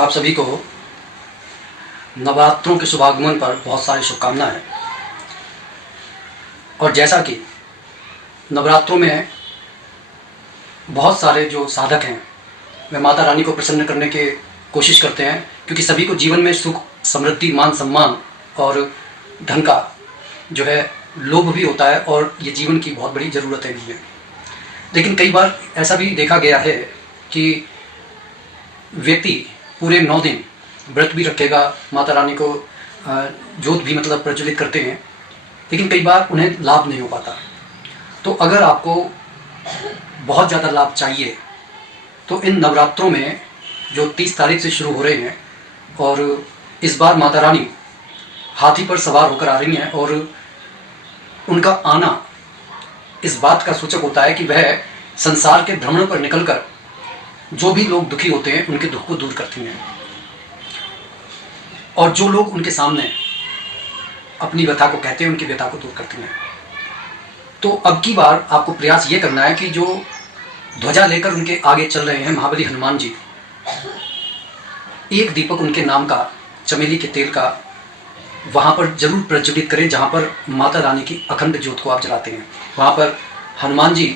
आप सभी को नवरात्रों के शुभागमन पर बहुत सारी शुभकामनाएं। और जैसा कि नवरात्रों में बहुत सारे जो साधक हैं वे माता रानी को प्रसन्न करने की कोशिश करते हैं, क्योंकि सभी को जीवन में सुख, समृद्धि, मान सम्मान और धन का जो है लोभ भी होता है और ये जीवन की बहुत बड़ी ज़रूरतें भी हैं। लेकिन कई बार ऐसा भी देखा गया है कि व्यक्ति पूरे 9 दिन व्रत भी रखेगा, माता रानी को जोत भी मतलब प्रज्वलित करते हैं, लेकिन कई बार उन्हें लाभ नहीं हो पाता। तो अगर आपको बहुत ज़्यादा लाभ चाहिए तो इन नवरात्रों में जो 30 तारीख से शुरू हो रहे हैं, और इस बार माता रानी हाथी पर सवार होकर आ रही हैं, और उनका आना इस बात का सूचक होता है कि वह संसार के भ्रमण पर निकलकर जो भी लोग दुखी होते हैं उनके दुख को दूर करती हैं, और जो लोग उनके सामने अपनी व्यथा को कहते हैं उनकी व्यथा को दूर करती हैं। तो अब की बार आपको प्रयास ये करना है कि जो ध्वजा लेकर उनके आगे चल रहे हैं महाबली हनुमान जी, एक दीपक उनके नाम का चमेली के तेल का वहाँ पर जरूर प्रज्वलित करें, जहाँ पर माता रानी की अखंड ज्योत को आप जलाते हैं। वहाँ पर हनुमान जी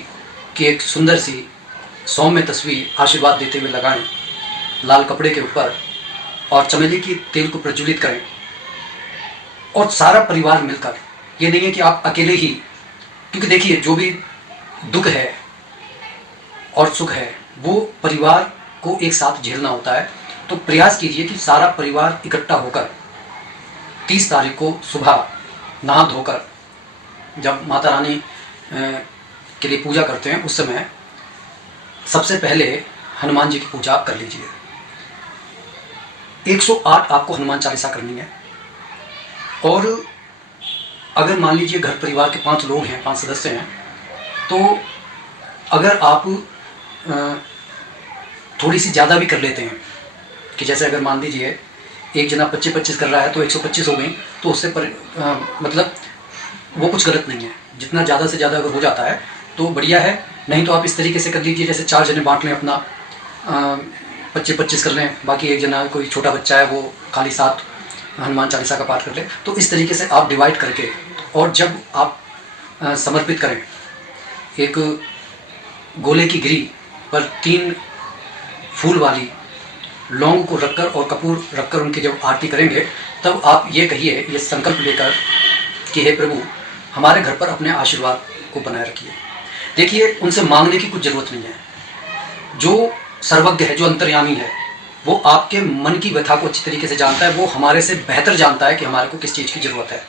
की एक सुंदर सी सौम्य तस्वीर आशीर्वाद देते हुए लगाएं लाल कपड़े के ऊपर, और चमेली की तेल को प्रज्वलित करें, और सारा परिवार मिलकर। ये नहीं है कि आप अकेले ही, क्योंकि देखिए जो भी दुख है और सुख है वो परिवार को एक साथ झेलना होता है। तो प्रयास कीजिए कि सारा परिवार इकट्ठा होकर 30 तारीख को सुबह नहा धोकर जब माता रानी के लिए पूजा करते हैं उस समय सबसे पहले हनुमान जी की पूजा आप कर लीजिए। 108 आपको हनुमान चालीसा करनी है। और अगर मान लीजिए घर परिवार के 5 लोग हैं, 5 सदस्य हैं, तो अगर आप थोड़ी सी ज़्यादा भी कर लेते हैं कि जैसे अगर मान लीजिए एक जना 25-25 कर रहा है तो 125 हो गई, तो उससे मतलब वो कुछ गलत नहीं है। जितना ज़्यादा से ज़्यादा अगर हो जाता है तो बढ़िया है, नहीं तो आप इस तरीके से कर लीजिए जैसे 4 जने बांट लें, अपना 25-25 कर लें, बाकी एक जना कोई छोटा बच्चा है वो खाली 7 हनुमान चालीसा का पाठ कर ले। तो इस तरीके से आप डिवाइड करके, और जब आप समर्पित करें एक गोले की गिरी पर 3 फूल वाली लौंग को रखकर और कपूर रखकर उनकी जब आरती करेंगे, तब आप ये कहिए, ये संकल्प लेकर कि हे प्रभु हमारे घर पर अपने आशीर्वाद को बनाए रखिए। देखिए उनसे मांगने की कुछ ज़रूरत नहीं है। जो सर्वज्ञ है, जो अंतर्यामी है, वो आपके मन की व्यथा को अच्छी तरीके से जानता है। वो हमारे से बेहतर जानता है कि हमारे को किस चीज़ की ज़रूरत है।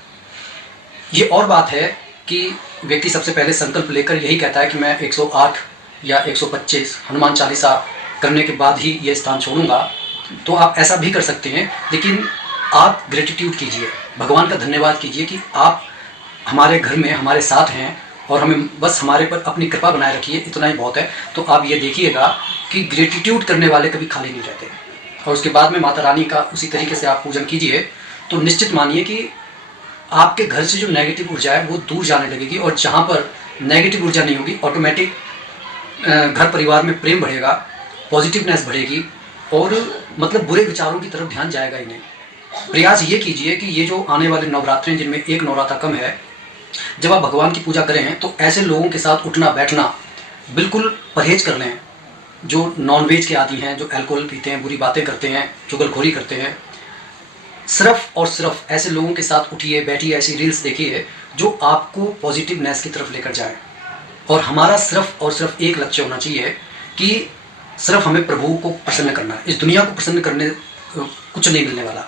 ये और बात है कि व्यक्ति सबसे पहले संकल्प लेकर यही कहता है कि मैं 108 या 125 हनुमान चालीसा करने के बाद ही ये स्थान छोड़ूंगा। तो आप ऐसा भी कर सकते हैं, लेकिन आप ग्रेटिट्यूड कीजिए, भगवान का धन्यवाद कीजिए कि आप हमारे घर में हमारे साथ हैं और हमें बस हमारे पर अपनी कृपा बनाए रखिए, इतना ही बहुत है। तो आप ये देखिएगा कि ग्रेटिट्यूड करने वाले कभी खाली नहीं रहते। और उसके बाद में माता रानी का उसी तरीके से आप पूजन कीजिए, तो निश्चित मानिए कि आपके घर से जो नेगेटिव ऊर्जा है वो दूर जाने लगेगी, और जहाँ पर नेगेटिव ऊर्जा नहीं होगी ऑटोमेटिक घर परिवार में प्रेम बढ़ेगा, पॉजिटिवनेस बढ़ेगी, और मतलब बुरे विचारों की तरफ ध्यान जाएगा ही नहीं। प्रयास ये कीजिए कि ये जो आने वाले नवरात्रे हैं, जिनमें एक नवरात्रा कम है, जब आप भगवान की पूजा करें तो ऐसे लोगों के साथ उठना बैठना बिल्कुल परहेज कर लें, जो नॉनवेज के आदी हैं, जो अल्कोहल पीते हैं, बुरी बातें करते हैं, चुगलखोरी करते हैं। सिर्फ और सिर्फ ऐसे लोगों के साथ उठिए, बैठिए, ऐसी रील्स देखिए जो आपको पॉजिटिवनेस की तरफ लेकर जाए। और हमारा सिर्फ और सिर्फ एक लक्ष्य होना चाहिए कि सिर्फ हमें प्रभु को प्रसन्न करना है। इस दुनिया को प्रसन्न करने कुछ नहीं मिलने वाला,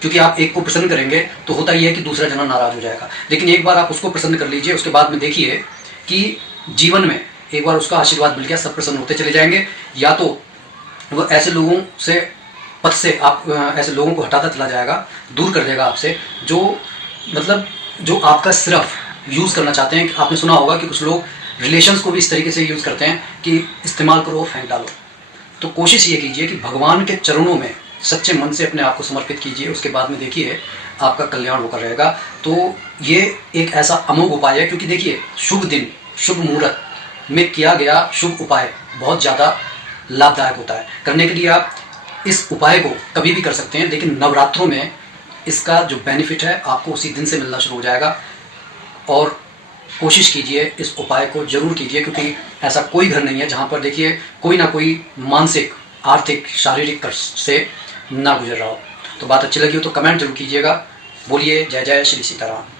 क्योंकि आप एक को प्रसन्न करेंगे तो होता ही है कि दूसरा जना नाराज हो जाएगा। लेकिन एक बार आप उसको प्रसन्न कर लीजिए, उसके बाद में देखिए कि जीवन में एक बार उसका आशीर्वाद मिल गया, सब प्रसन्न होते चले जाएंगे। या तो वो ऐसे लोगों से पथ से आप ऐसे लोगों को हटाता चला जाएगा, दूर कर देगा आपसे, जो मतलब जो आपका सिर्फ यूज़ करना चाहते हैं। आपने सुना होगा कि कुछ लोग रिलेशंस को भी इस तरीके से यूज़ करते हैं कि इस्तेमाल करो और फेंक डालो। तो कोशिश ये कीजिए कि भगवान के चरणों में सच्चे मन से अपने आप को समर्पित कीजिए, उसके बाद में देखिए आपका कल्याण होकर रहेगा। तो ये एक ऐसा अमोघ उपाय है, क्योंकि देखिए शुभ दिन, शुभ मुहूर्त में किया गया शुभ उपाय बहुत ज़्यादा लाभदायक होता है। करने के लिए आप इस उपाय को कभी भी कर सकते हैं, लेकिन नवरात्रों में इसका जो बेनिफिट है आपको उसी दिन से मिलना शुरू हो जाएगा। और कोशिश कीजिए, इस उपाय को जरूर कीजिए, क्योंकि ऐसा कोई घर नहीं है जहाँ पर देखिए कोई ना कोई मानसिक, आर्थिक, शारीरिक कष्ट से ना गुजर रहा हो। तो बात अच्छी लगी हो तो कमेंट जरूर कीजिएगा। बोलिए जय जय श्री सीताराम।